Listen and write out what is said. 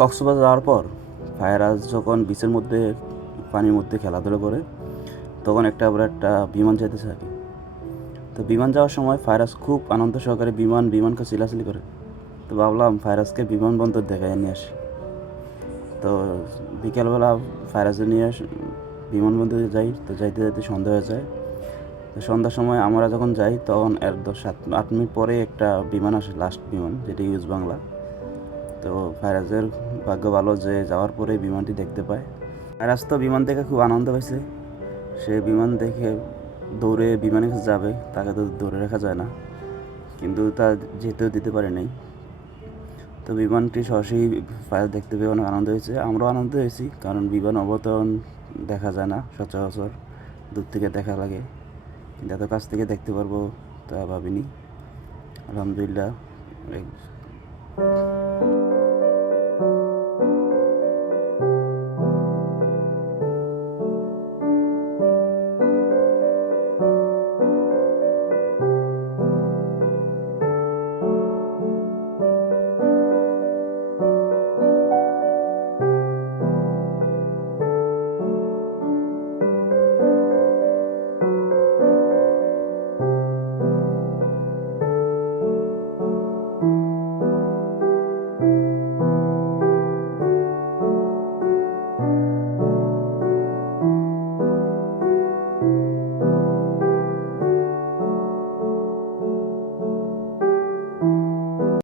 কক্সবাজার যাওয়ার পর ফায়ারাজ যখন বিচের মধ্যে পানির মধ্যে খেলাধুলা করে, তখন একটা বিমান যেতে থাকে। তো বিমান যাওয়ার সময় ফায়ারাজ খুব আনন্দ সহকারে বিমানকে চিলাচিলি করে। তো ভাবলাম ফায়ারাজকে বিমানবন্দর দেখায় নিয়ে আসি। তো বিকেলবেলা ফায়ারাজে নিয়ে বিমানবন্দরে যাই। তো যাইতে যাইতে সন্ধ্যা হয়ে যায়। তো সন্ধ্যার সময় আমরা যখন যাই তখন 10-8 মিনিট পরে একটা বিমান আসে, লাস্ট বিমান, যেটা ইউজ বাংলা। তো ফায়রাজের ভাগ্য ভালো যে যাওয়ার পরে বিমানটি দেখতে পায়। ফায়রাজ তো বিমান দেখে খুব আনন্দ হয়েছে। সে বিমান দেখে দৌড়ে বিমানের কাছে যাবে, তাকে তো ধরে রাখা যায় না, কিন্তু তা যেতেও দিতে পারে নাই। তো বিমানটি সরাসরি ফায়ার দেখতে পেয়ে অনেক আনন্দ হয়েছে, আমরাও আনন্দ হয়েছি, কারণ বিমান অবতরণ দেখা যায় না সচরাচর, দূর থেকে দেখা লাগে, কিন্তু এত কাছ থেকে দেখতে পারবো তা ভাবিনি। আলহামদুলিল্লাহ।